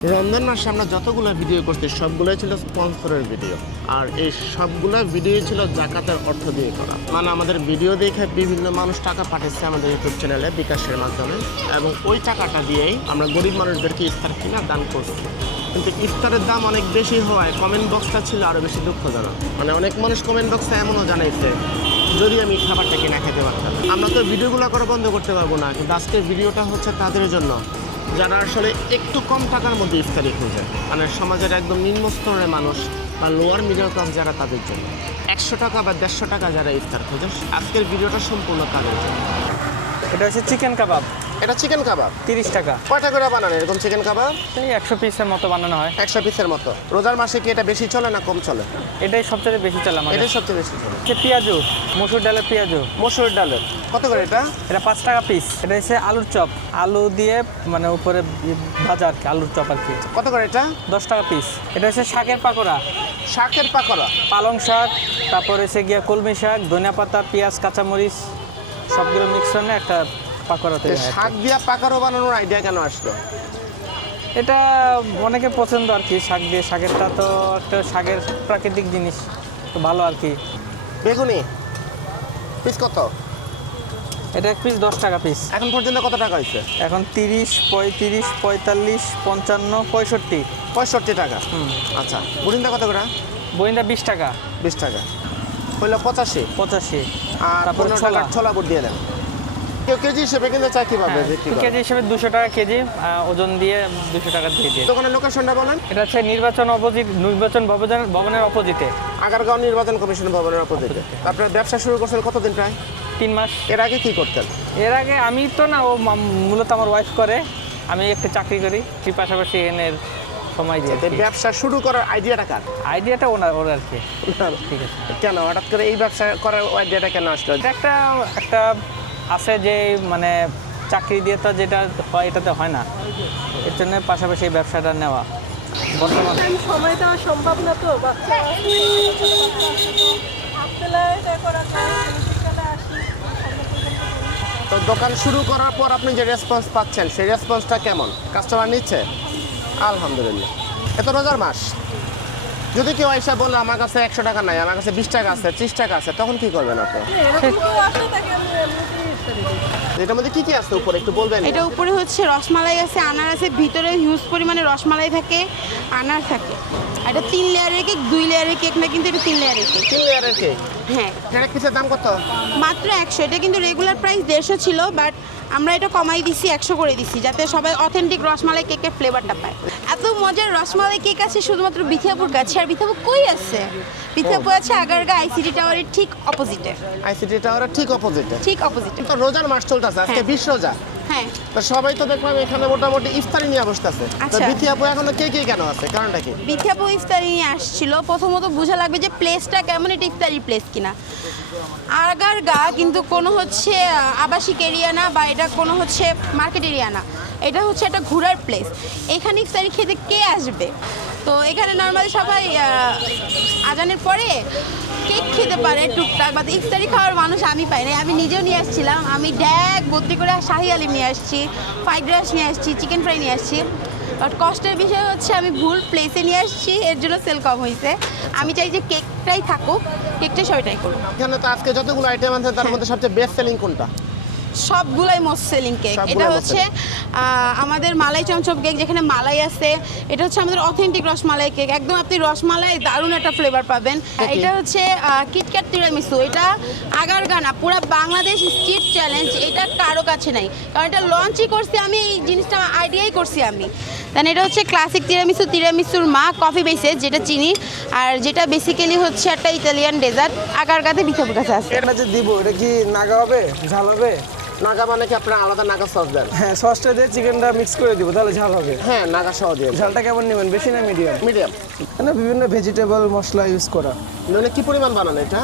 রমজান মাসে আমরা যতগুলো ভিডিও করছি সবগুলোই ছিল স্পন্সরের ভিডিও, আর এই সবগুলো ভিডিও ছিল জাকাতের অর্থ দিয়ে করা। মানে আমাদের ভিডিও দেখে বিভিন্ন মানুষ টাকা পাঠিয়েছে আমাদের ইউটিউব চ্যানেলে বিকাশের মাধ্যমে, এবং ওই টাকাটা দিয়েই আমরা গরিব মানুষদেরকে ইফতার কিনা দান করছি। কিন্তু ইফতারের দাম অনেক বেশি হওয়ায় কমেন্ট বক্সটা ছিল আরও বেশি দুঃখজনক। মানে অনেক মানুষ কমেন্ট বক্সে এমনও জানাইছে যদি আমি খাবারটা কিনা খেতে পারতাম। আমরা তো ভিডিওগুলো করে বন্ধ করতে পারবো না, কিন্তু আজকের ভিডিওটা হচ্ছে তাদের জন্য যারা আসলে একটু কম টাকার মধ্যে ইফতারি খুঁজে, মানে সমাজের একদম নিম্ন স্তরের মানুষ বা লোয়ার মিডল ক্লাস যারা, তাদের জন্য 100 টাকা বা 150 টাকা যারা ইফতার খুঁজে, আজকের ভিডিওটা সম্পূর্ণ তাদের জন্য। এটা হচ্ছে চিকেন কাবাব। এটা চিকেন কাবাব 30 টাকা। কয়টা করে বানানো এরকম চিকেন কাবাব? এই 100 পিসের মতো বানানো হয়। 100 পিসের মতো। রোজার মাসে কি এটা বেশি চলে না কম চলে? এটাই সবচেয়ে বেশি চলে আমাদের। এটাই সবচেয়ে বেশি চলে। পেঁয়াজু, মসুর ডালের পেঁয়াজু। মসুর ডালের কত করে এটা? এটা 5 টাকা পিস। এটা হচ্ছে আলুর চপ, আলু দিয়ে মানে উপরে ভাজা আর কি, আলুর চপ আর কি। কত করে এটা? 10 টাকা পিস। এটা হচ্ছে শাকের পাকোড়া। শাকের পাকোড়া, পালং শাক, তারপরে হচ্ছে গিয়া কলমি শাক, ধনিয়া পাতা, পেঁয়াজ, কাঁচামরিচ সবগুলো মিক্স করে একটা পাকোড়া তৈরি হয়। শাক দিয়া পাকোড়া বানানোর আইডিয়া কেন আসলো? এটা অনেকে পছন্দ আর কি, শাক দিয়ে। শাকেরটা তো একটা শাকের প্রাকৃতিক জিনিস, তো ভালো আর কি। বেগুনি পিস কত? এটা এক পিস 10 টাকা পিস। এখন পর্যন্ত কত টাকা হয়েছে? এখন 30, 35, 45, 55, 65। 65 টাকা। আচ্ছা, বুড়িন্দা কত করে? বইনটা 20 টাকা। 20 টাকা হইলো 85। 85। আর তারপরে 15 টাকার ছোলা বুট দিয়ে দেন। কেউ কেজি হিসেবে কিনতে চায় কিভাবে বিক্রি করে? কেজি হিসেবে 200 টাকা কেজি, ওজন দিয়ে 200 টাকা দিয়ে দিয়ে। দোকানের লোকেশনটা বলেন। এটা হচ্ছে নির্বাচন ভবনের অপোজিটে, আগারগাঁও নির্বাচন কমিশন ভবনের অপোজিটে। আপনার ব্যবসা শুরু করছেন কতদিন? প্রায় 3 মাস। এর আগে কি করতেন? এর আগে আমি তো না, ও মূলত আমার ওয়াইফ করে, আমি একটা চাকরি করি, সেই পাশাপাশি এখানে সময় দিয়ে। ব্যবসা শুরু করার আইডিয়াটা কার? আইডিয়াটা ওর আর কি। ঠিক আছে। কেন হঠাৎ করে এই ব্যবসা করার আইডিয়াটা কেন আসলো? এটা একটা আছে যে মানে চাকরি দিয়ে তো যেটা হয় এটাতে হয় না, এর জন্য পাশাপাশি এই ব্যবসাটা নেওয়া। বর্তমানে সময় দেওয়া সম্ভব না, তো বাচ্চা তো দোকান শুরু করার পর আপনি যে রেসপন্স পাচ্ছেন, সেই রেসপন্সটা কেমন? কাস্টমার নিচ্ছে? আলহামদুলিল্লাহ। এত রোজার মাস, যদি কেউ এসে বলে আমার কাছে 100 টাকা নাই, আমার কাছে 20 টাকা আছে, 30 টাকা আছে, তখন কি করবেন আপনি? এটার মধ্যে কি কি আছে উপরে একটু বলবেন? এটা উপরে হচ্ছে রসমালাই আছে, আনার আছে, ভিতরে হিউজ পরিমাণে রসমালাই থাকে, আনার থাকে। এটা 3 লেয়ারের কেক, 2 লেয়ারের কেক না, কিন্তু এটা 3 লেয়ারের কেক। 3 লেয়ারের কেক। হ্যাঁ, এক পিসের দাম কত? মাত্র 100। এটা কিন্তু রেগুলার প্রাইস 150 ছিল, বাট আমরা এটা কমাই দিছি, 100 করে দিছি, যাতে সবাই অথেন্টিক রসমালাই কেকের ফ্লেভারটা পায়। এত মজার রসমালাই কেক আছে শুধুমাত্র বিথিয়াপুর কাছে। আর বিথিয়াপুর কই আছে? বিথিয়াপুর আছে আগারগাঁও আইসিটি টাওয়ারের ঠিক অপোজিটে। আইসিটি টাওয়ারের ঠিক অপোজিটে। ঠিক অপোজিটে। তো রোজার মাস চলতেছে, আজকে 20 রোজা। হ্যাঁ, তো সবাই তো দেখলাম এখানে মোটামুটি ইফতারি নিয়ে বসতেছে। তো আচ্ছা। বিথিয়াপু এখনো কে কে কেন আছে, কারণটা কি? বিথিয়াপু ইফতারি নিয়ে আসছিল। প্রথমত বোঝা লাগবে যে প্লেসটা কেমন, এটা ইফতারি প্লেস কিনা। আগারগাঁ কিন্তু কোনো হচ্ছে আবাসিক এরিয়া না, বা এটা কোনো হচ্ছে মার্কেট এরিয়া না, এটা হচ্ছে একটা ঘোরার প্লেস। এখানে ইফতারি খেতে কে আসবে? তো এখানে নর্মালি সবাই আজানের পরে কেক খেতে পারে টুকটাক, বা ইফতারি খাওয়ার মানুষ আমি পাই না। আমি নিজেও নিয়ে আসছিলাম, আমি ড্যাগ ভর্তি করে শাহি আলিম নিয়ে আসছি, ফ্রাইড রাইস নিয়ে আসছি, চিকেন ফ্রাই নিয়ে আসছি। বাট কষ্টের বিষয় হচ্ছে আমি ভুল প্লেসে নিয়ে আসছি, এর জন্য সেল কম হয়েছে। আমি চাই যে কেকটাই থাকুক, কেকটাই সবাই ট্রাই করুক। এখানে তো আজকে যতগুলো আইটেম আছে তার মধ্যে সবচেয়ে বেস্ট সেলিং কোনটা? সবগুলাই মোস্ট সেলিং কেক। এটা হচ্ছে আমাদের মালাই চমচম কেক, যেখানে মালাই আছে। এটা হচ্ছে আমাদের অথেন্টিক রসমালাই কেক, একদম আপনি রসমালাই দারুণ একটা ফ্লেভার পাবেন। এটা হচ্ছে কিটক্যাট তিরামিসু। এটা আগারগাঁ না, পুরো বাংলাদেশ স্ট্রিট চ্যালেঞ্জ, এটা কারো কাছে নাই, কারণ এটা লঞ্চই করছি আমি, এই জিনিসটা আইডিয়াই করছি আমি। দেন এটা হচ্ছে ক্লাসিক তিরামিসু, তিরামিসুর মা কফি বেসে, যেটা চিনি, আর যেটা বেসিক্যালি হচ্ছে একটা ইতালিয়ান ডেজার্ট। আগারগাঁতে বিথিয়াপুর কাছে আছে। এটা যে দিব, এটা কি নাগা হবে, ঝাল হবে? নাগা মানে কি আপনারা আলাদা নাগা সস দেন? হ্যাঁ, সসটা দিয়ে চিকেনটা মিক্স করে দিব, তাহলে ঝাল হবে। হ্যাঁ, নাগা সহ দিয়ে। ঝালটা কেমন নেবেন, বেশি না মিডিয়াম? মিডিয়াম। মানে বিভিন্ন ভেজিটেবল মশলা ইউজ করা। মানে কি পরিমাণ বানান এটা?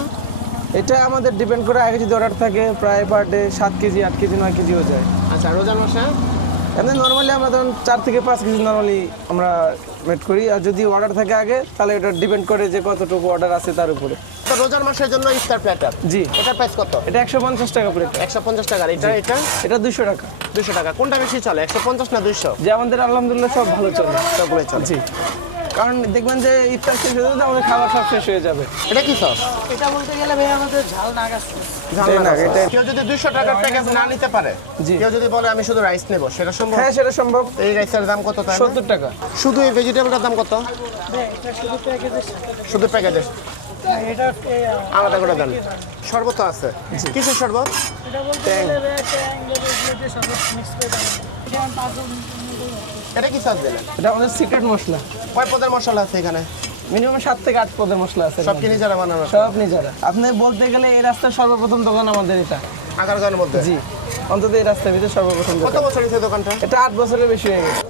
এটা আমাদের ডিপেন্ড করে, আগে যদি অর্ডার থাকে প্রায় পার ডে 7 কেজি, 8 কেজি, 9 কেজিও যায়। আচ্ছা, রোজার মাসে এমনি নর্মালি আমরা ধরুন 4 থেকে 5 কেজি নর্মালি আমরা মেড করি। আর যদি অর্ডার থাকে আগে, তাহলে এটা ডিপেন্ড করে যে কতটুকু অর্ডার আছে তার উপরে। তো রোজার মাসের জন্য ইফতার প্ল্যাটার, জি। এটার প্রাইস কত? এটা 150 টাকা প্লেট। 150 টাকা। এটা এটা 200 টাকা। 200 টাকা। কোনটা বেশি চলে, 150 না 200? যে আমাদের আলহামদুলিল্লাহ সব ভালো চলে। সবগুলো চলে। জি, কারণ দেখবেন যে ইফতার শেষ হয়ে যাবে আমাদের খাবার সব শেষ হয়ে যাবে। এটা কি সস? এটা বলতে গেলে ভাই আমাদের ঝাল নাগা সস। ঝালনা না, এটা- কেউ যদি 200 টাকার প্যাকেজ না নিতে পারে, জি। কেউ যদি বলে আমি শুধু রাইস নেব, সেটা সম্ভব? হ্যাঁ, সেটা সম্ভব। এই রাইসের দাম কত তাই না? 70 টাকা। শুধু এই ভেজিটেবলটার দাম কত? ভাই এটা শুধু প্যাকেজের সাথে। শুধু প্যাকেজের এটা আলাদা করে দেন। শরবত আছে, কিসের শরবত? এটা বলতে গেলে ভাই ট্যাং দিয়ে সব মিক্স করে দেন। এটা আমি 5 এটা কি সস দিলেন? এটা আমাদের সিক্রেট মশলা। কয় পদের মশলা আছে এখানে? মিনিমাম 7 থেকে 8 পদের মশলা আছে। সব কি নিজেরা বানানো? সব নিজেরা। আপনি বলতে গেলে এই রাস্তার সর্বপ্রথম দোকান আমাদের এটা। আগারগাঁওয়ের মধ্যে? জি, অন্তত এই রাস্তার ভিতরে সর্বপ্রথম কত দোকান। বছর হয়েছে দোকানটা? এটা 8 বছরের বেশি হয়ে গেছে।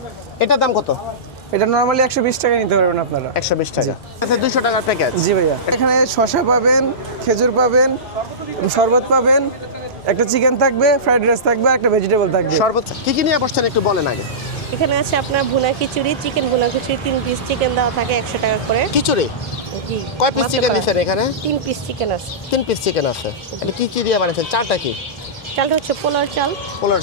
এটার দাম কত? এটা নরমালি 120 টাকা নিতে পারবেন আপনারা। 120 টাকা। আচ্ছা, 200 টাকার প্যাকেজ। জি ভাইয়া, এখানে শসা পাবেন, খেজুর পাবেন, শরবত পাবেন, একটা চিকেন থাকবে, ফ্রাইড রাইস থাকবে, একটা ভেজিটেবল থাকবে। শরবত কি কি নিয়ে বসছেন একটু বলেন আগে। এখানে আছে আপনার ভুনা খিচুড়ি, চিকেন ভুনা খিচুড়ি 3 পিস চিকেন দেওয়া থাকে 100 টাকা করে। খিচুড়ি জি। কয় পিস মাত্র চিকেন করা। দিচ্ছেন এখানে? 3 পিস চিকেন আছে। 3 পিস চিকেন আছে। এটা কি কি দিয়ে বানিয়েছেন? চালটা কি? চালটা হচ্ছে পোলার চাল, পোলার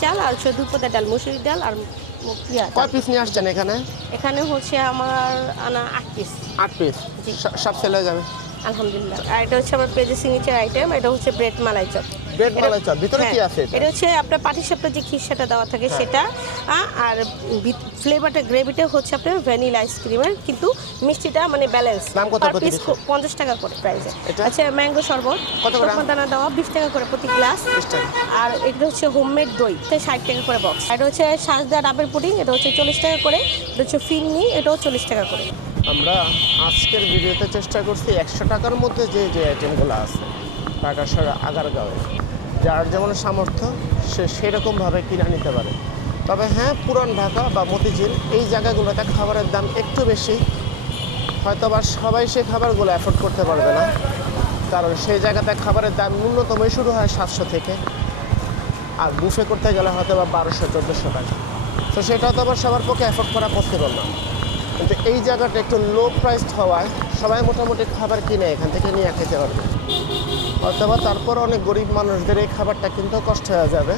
চাল। আর হচ্ছে দুপুরে ডাল, মুসুরি ডাল আর মুখিয়া ডাল। কয় পিস নিয়ে আসছেন এখানে? এখানে হচ্ছে আমার আনা 8 পিস 8 পিস। জি। সব সেল হয়ে যাবে। আলহামদুলিল্লাহ। আর এটা হচ্ছে আমার পেজের সিগনেচার আইটেম, এটা হচ্ছে ব্রেড মালাই চপ। ব্রেড এটা- মালাই চপ। ভিতরে কি হ্যাঁ, আছে এটা? এটা হচ্ছে আপনার পাটিসাপটা যে খিসাটা দেওয়া থাকে সেটা, আর ফ্লেভারটা গ্রেভিটা হচ্ছে আপনার ভ্যানিলা আইসক্রিমের, কিন্তু মিষ্টিটা মানে ব্যালেন্স। দাম কত পার প্রতি পিস piece? 50 টাকা করে প্রাইসে। এটা? আচ্ছা, ম্যাঙ্গো শরবত কত করে? দানা দেওয়া 20 টাকা করে প্রতি গ্লাস। 20 টাকা। আর এটা হচ্ছে হোমমেড দই, এটা 60 টাকা করে বক্স। এটা হচ্ছে সাজদা ডাবের পুডিং, এটা হচ্ছে 40 টাকা করে। এটা হচ্ছে ফিরনি, এটাও 40 টাকা করে। আমরা আজকের ভিডিওতে চেষ্টা করছি 100 টাকার মধ্যে যে যে আইটেমগুলো আছে ঢাকা শহর আগারগাঁওয়ে, যার যেমন সামর্থ্য সে সেরকমভাবে কিনে নিতে পারে। তবে হ্যাঁ, পুরান ঢাকা বা মতিঝিল এই জায়গাগুলোতে খাবারের দাম একটু বেশি, হয়তো বা সবাই সেই খাবারগুলো অ্যাফোর্ড করতে পারবে না, কারণ সেই জায়গাতে খাবারের দাম ন্যূনতমই শুরু হয় 700 থেকে, আর বুফে করতে গেলে হয়তো বা 1200-1400 টাকা। তো সেটা তো আবার সবার পক্ষে অ্যাফোর্ড করা পসিবল না। কিন্তু এই জায়গাটা একটু লো প্রাইসড হওয়ায় সবাই মোটামুটি খাবার কিনে এখান থেকে নিয়ে খেতে পারবে। অথবা তারপর অনেক গরিব মানুষদের এই খাবারটা কিন্তু কষ্ট হয়ে যাবে।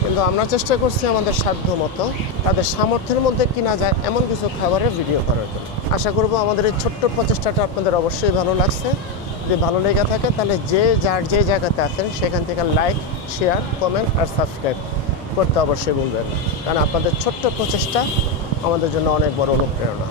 কিন্তু আমরা চেষ্টা করছি আমাদের সাধ্য মতো তাদের সামর্থ্যের মধ্যে কিনা যায় এমন কিছু খাবারের ভিডিও করার জন্য। আশা করব আমাদের এই ছোট্ট প্রচেষ্টাটা আপনাদের অবশ্যই ভালো লাগছে। যদি ভালো লেগে থাকে তাহলে যার যে জায়গাতে আছেন সেখান থেকে লাইক, শেয়ার, কমেন্ট আর সাবস্ক্রাইব করতে অবশ্যই ভুলবেন না, কারণ আপনাদের ছোট্ট প্রচেষ্টা আমাদের জন্য অনেক বড় অনুপ্রেরণা।